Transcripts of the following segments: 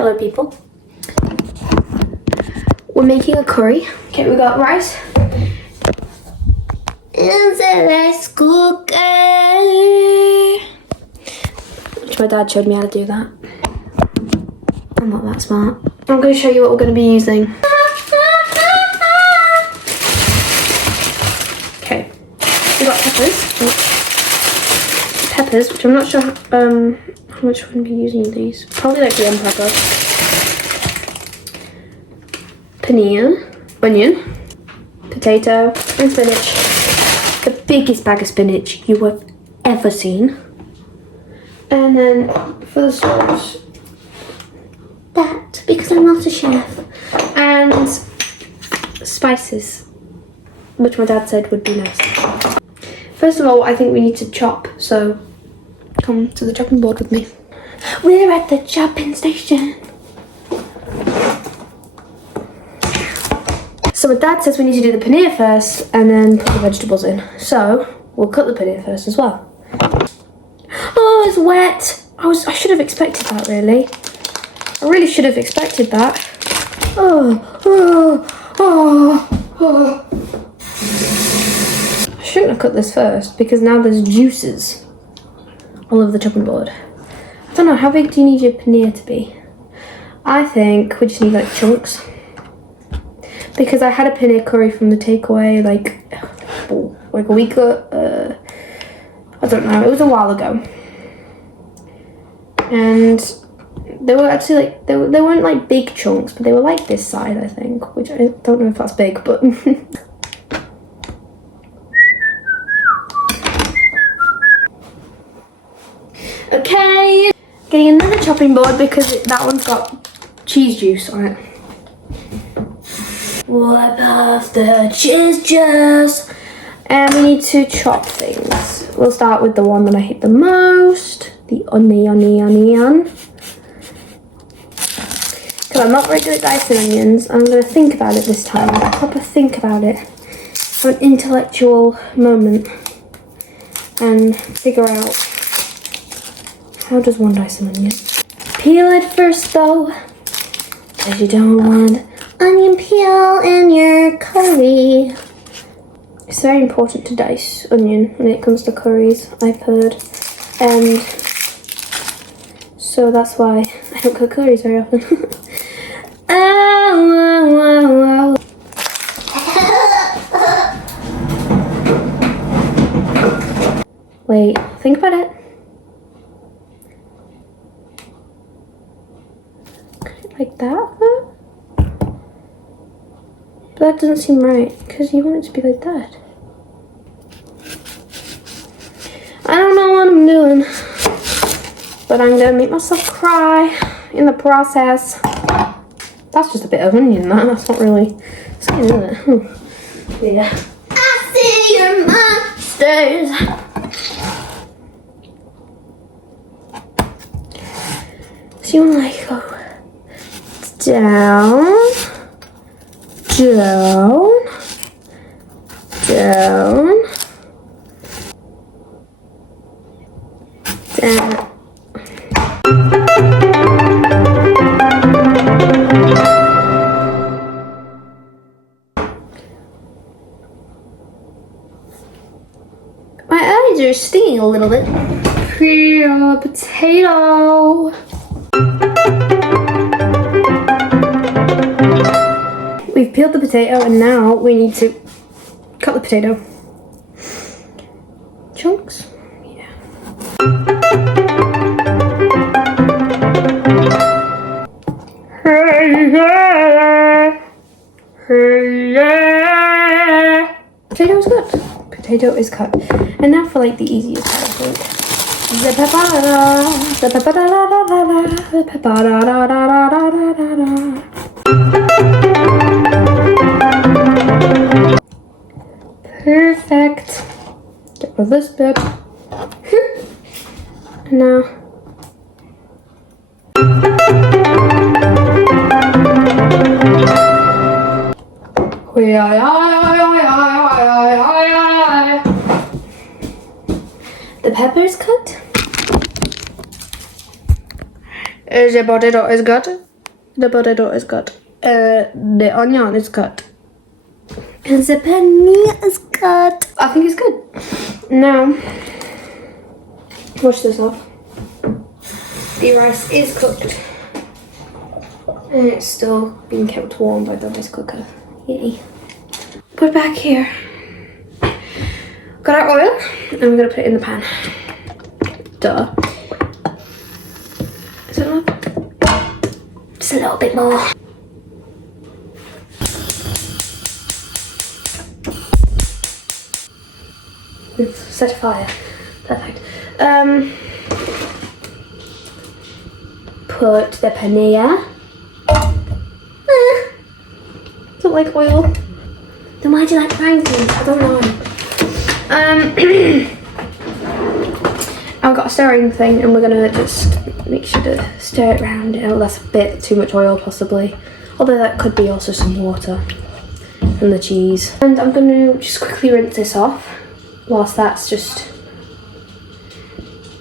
Hello people. We're making a curry. Okay, we got rice. In the rice cooker. Which my dad showed me how to do that. I'm not that smart. I'm going to show you what we're going to be using. Okay, we got peppers, which I'm not sure how much we're going to be using these. Probably like one pepper. Paneer, onion, potato, and spinach. The biggest bag of spinach you have ever seen. And then for the sauce, that, because I'm not a chef. And spices, which my dad said would be nice. First of all, I think we need to chop, so come to the chopping board with me. We're at the chopping station. So my dad says we need to do the paneer first and then put the vegetables in. So we'll cut the paneer first as well. Oh, it's wet. I should have expected that, really. I really should have expected that. I shouldn't have cut this first because now there's juices all over the chopping board. I don't know, how big do you need your paneer to be? I think we just need like chunks. Because I had a paneer curry from the takeaway like a week ago. I don't know, it was a while ago. And they were actually like, they weren't like big chunks, but they were like this size, I think. Which I don't know if that's big, but... Okay, getting another chopping board because that one's got cheese juice on it. Wipe off the cheese juice. And we need to chop things. We'll start with the one that I hate the most, the onion. Because I'm not very good at dicing onions, I'm going to think about it this time. Proper think about it. Have an intellectual moment. And figure out, how does one dice an onion? Peel it first though, because you don't want onion peel in your curry. It's very important to dice onion when it comes to curries, I've heard. And so that's why I don't cook curries very often. Wait, think about it. Like that though? But that doesn't seem right, because you want it to be like that. I don't know what I'm doing, but I'm gonna make myself cry in the process. That's just a bit of onion, that's not really skin, is it? Yeah. I see your monsters. So you want to like go down, down, My eyes are stinging a little bit. Peel a potato. We've peeled the potato and now we need to cut the potato. Chunks? Yeah. Hey yeah! Hey yeah! Potato is good. Potato is cut. And now for like the easiest part, I think. The pepper, the pepper, the pepper, perfect. Get rid of this bit. And now. The pepper is cut. Is the potato is good? The potato is cut. The onion is cut. And the paneer is cut. I think it's good. Now, wash this off. The rice is cooked. And it's still being kept warm by the rice cooker. Yay. Put it back here. Got our oil, and we're gonna put it in the pan. Duh. Is it enough? Just a little bit more. We've set a fire. Perfect. Put the paneer. Don't like oil. Then why do you like frying things? I don't know. I've got a stirring thing, and we're gonna just make sure to stir it around. Oh, that's a bit too much oil, possibly. Although that could be also some water and the cheese. And I'm gonna just quickly rinse this off. Whilst that's just,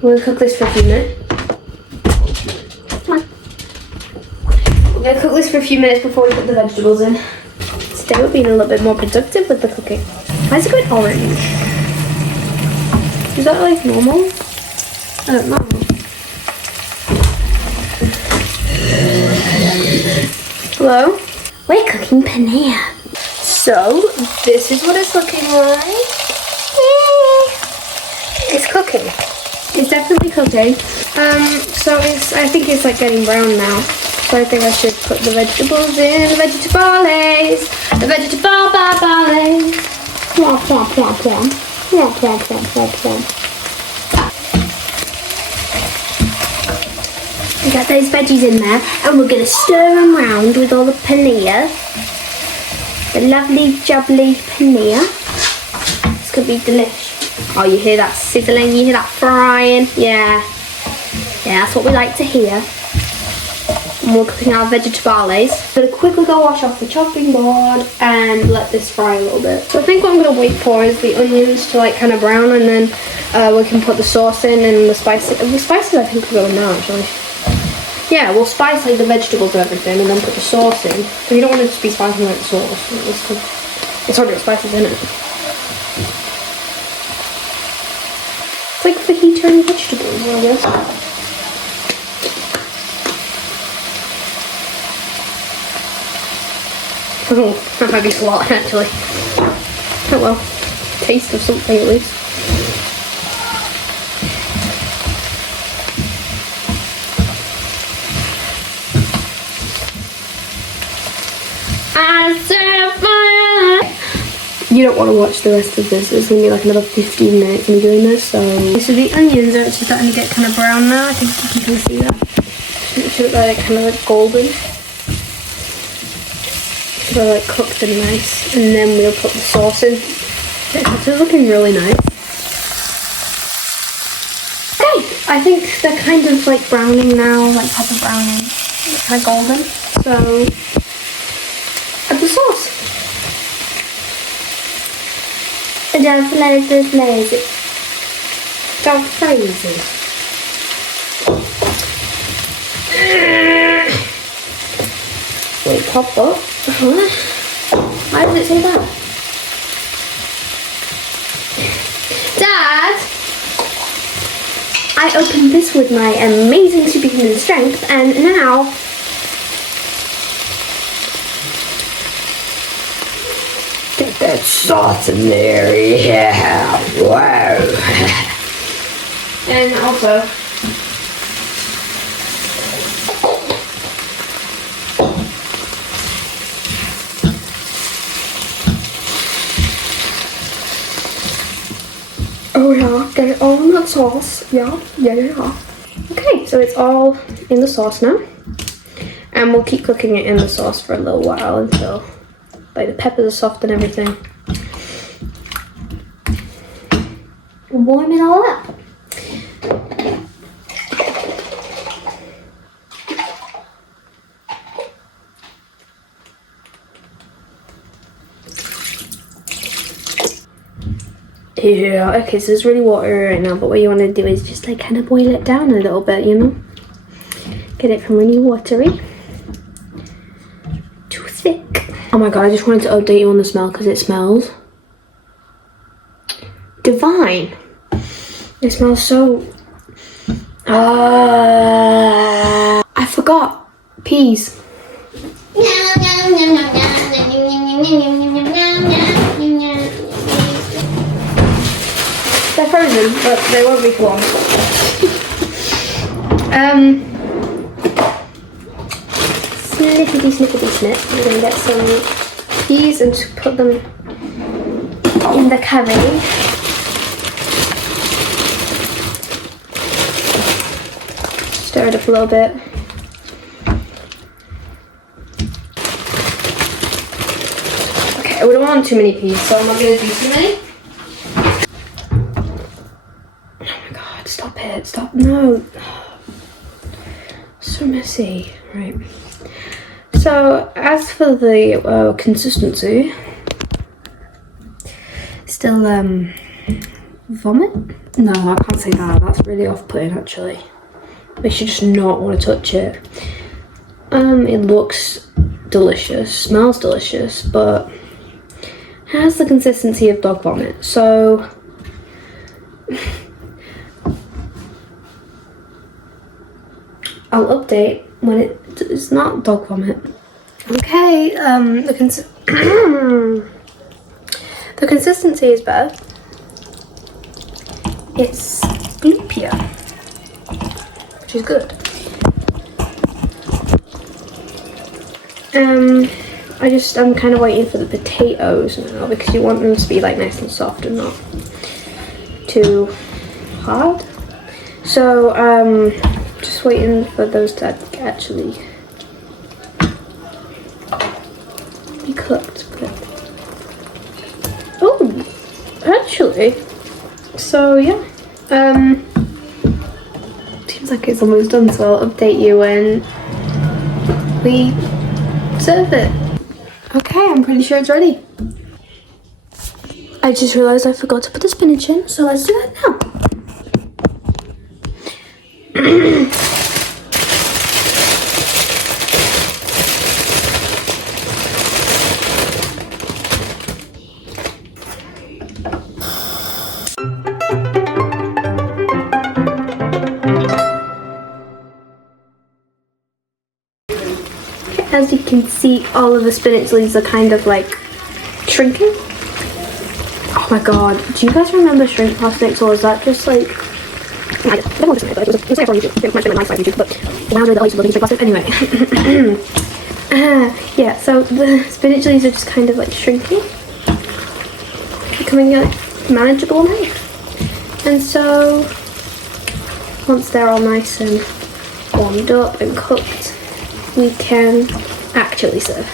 we're gonna cook this for a few minutes. Come on. We're gonna cook this for a few minutes before we put the vegetables in. Today we're being a little bit more productive with the cooking. Why is it going orange? Is that like normal? I don't know. Hello? We're cooking paneer. So, this is what it's looking like. It's cooking. It's definitely cooking. So I think it's like getting brown now. So I think I should put the vegetables in. The vegetables. The vegetables. Plum, plum, plum, plum. Plum, plum, plum, plum, plum. We got those veggies in there, and we're gonna stir them around with all the paneer. The lovely, jubbly paneer. It's gonna be delicious. Oh, you hear that sizzling? You hear that frying? Yeah. Yeah, that's what we like to hear. And we're cooking our vegetables. I'm gonna quickly go wash off the chopping board and let this fry a little bit. So I think what I'm gonna wait for is the onions to like kind of brown, and then we can put the sauce in and the spices. The spices I think will go now actually. Yeah, we'll spice like the vegetables and everything, and then put the sauce in. But you don't want it to be spicy like the sauce. It's already got spices in it. It's like fajita and vegetables, I guess. Oh, that might be a lot actually. Oh well, taste of something at least. You don't want to watch the rest of this. It's going to be like another 15 minutes of me doing this, so the onions are actually starting to get kind of brown now. I think you can see that. Just make sure that they're kind of like golden. So they're like cooked and nice. And then we'll put the sauce in. It's looking really nice. Okay, I think they're kind of like browning now, like proper browning. It's kind of golden. So, add the sauce. Don't lazy. Don't crazy. Wait, pop up. Why does it say that? Dad! I opened this with my amazing superhuman strength, and now get that sauce in there, yeah, wow. And also, oh yeah, get it all in that sauce, yeah. Okay, so it's all in the sauce now. And we'll keep cooking it in the sauce for a little while until like the peppers are soft and everything. Warm it all up. Yeah, okay, so it's really watery right now, but what you want to do is just like kind of boil it down a little bit, you know? Get it from really watery Oh my god, I just wanted to update you on the smell because it smells divine. It smells so... I forgot. Peas. They're frozen, but they won't be for long. Snippety snip. I'm gonna get some peas and just put them in the curry. Stir it up a little bit. Okay, we don't want too many peas, so I'm not gonna do too many. Oh my god, stop it, stop, no. So messy, right. So, as for the consistency, still, vomit? No, I can't say that, that's really off-putting actually. Makes you just not want to touch it. It looks delicious, smells delicious, but has the consistency of dog vomit. So I'll update when it's not dog vomit. Okay, the consistency is better. It's gloopier, which is good. I'm kind of waiting for the potatoes now because you want them to be like nice and soft and not too hard. So just waiting for those to actually be cooked. Oh, actually, so yeah, seems like it's almost done. So I'll update you when we serve it. Okay, I'm pretty sure it's ready. I just realized I forgot to put the spinach in, so let's do that now. As you can see, all of the spinach leaves are kind of like shrinking. Oh my god, do you guys remember shrink plastics, or is that just like... I don't want to say it, but it was a on YouTube. It might have been on YouTube, but nowadays I like to look at shrink plastic. Anyway. Yeah, so the spinach leaves are just kind of like shrinking. Becoming like manageable now. And so, once they're all nice and warmed up and cooked, we can actually serve.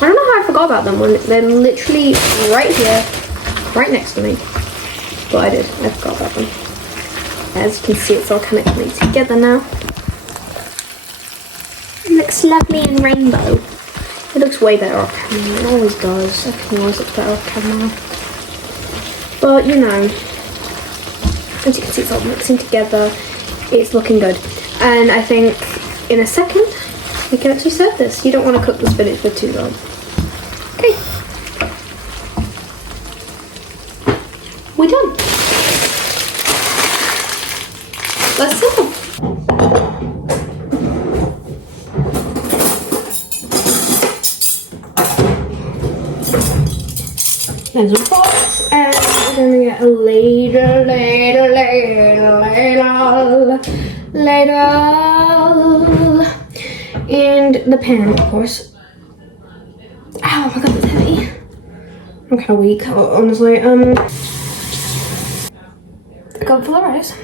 I don't know how I forgot about them when they're literally right here, right next to me. But I did, I forgot about them. As you can see, it's all kind of coming together now. It looks lovely and rainbow. It looks way better off camera, it always does. Everything always looks better off camera. But you know, as you can see, it's all mixing together. It's looking good. And I think in a second, we can actually serve this. You don't want to cook the spinach for too long. Okay. We're done. Let's serve them. There's a box, and we're gonna get a ladle, and the pan, of course. Ow, my god, that's heavy. I'm kind of weak, honestly. Go for the rice.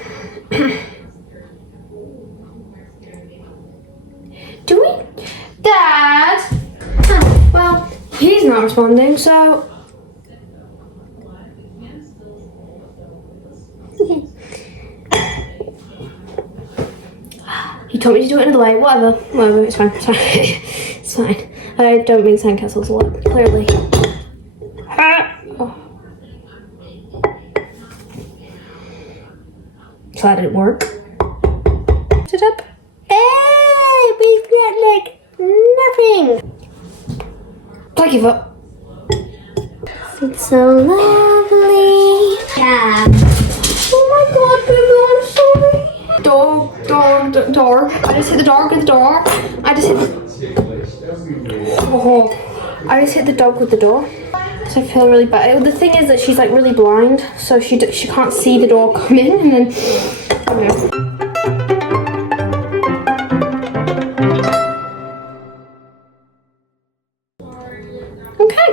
Do we? Dad? Huh, well, he's not responding, so... He told me to do it another way. Whatever, it's fine. It's fine. It's fine. I don't mean sandcastles a lot, clearly. Oh. So that didn't work. Sit up. Hey, we got like Nothing. Thank you for. It's so lovely. Yeah. Oh my god, baby, I'm sorry. Door. I just hit the dog with the door. I just hit the dog with the door. So I feel really bad. The thing is that she's like really blind, so she can't see the door coming, and then I don't know. Okay.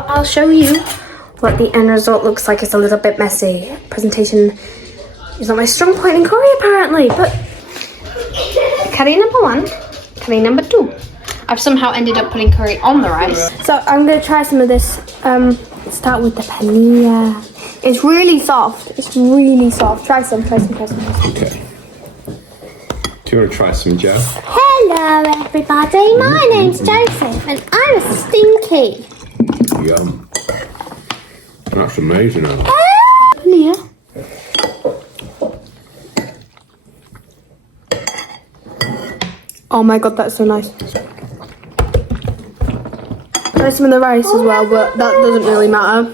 I'll show you what the end result looks like. It's a little bit messy. Presentation is not my strong point in Korea apparently, but curry number 1, curry number 2. I've somehow ended up putting curry on the rice. So I'm going to try some of this. Start with the paneer. It's really soft. It's really soft. Try some. Okay. Do you want to try some, Joe? Hello everybody, my name's Joseph and I'm a stinky. Yum. That's amazing. Paneer. Oh my god, that's so nice. There's some of the rice as well, but that doesn't really matter.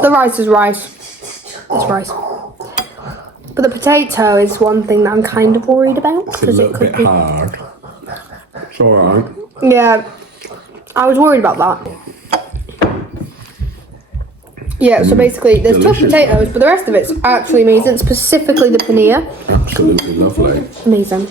The rice is rice. It's rice. But the potato is one thing that I'm kind of worried about. It's a little bit hard. It's alright. Yeah, I was worried about that. Yeah, so basically there's delicious. 2 potatoes, but the rest of it's actually amazing, specifically the paneer. Absolutely lovely. Amazing.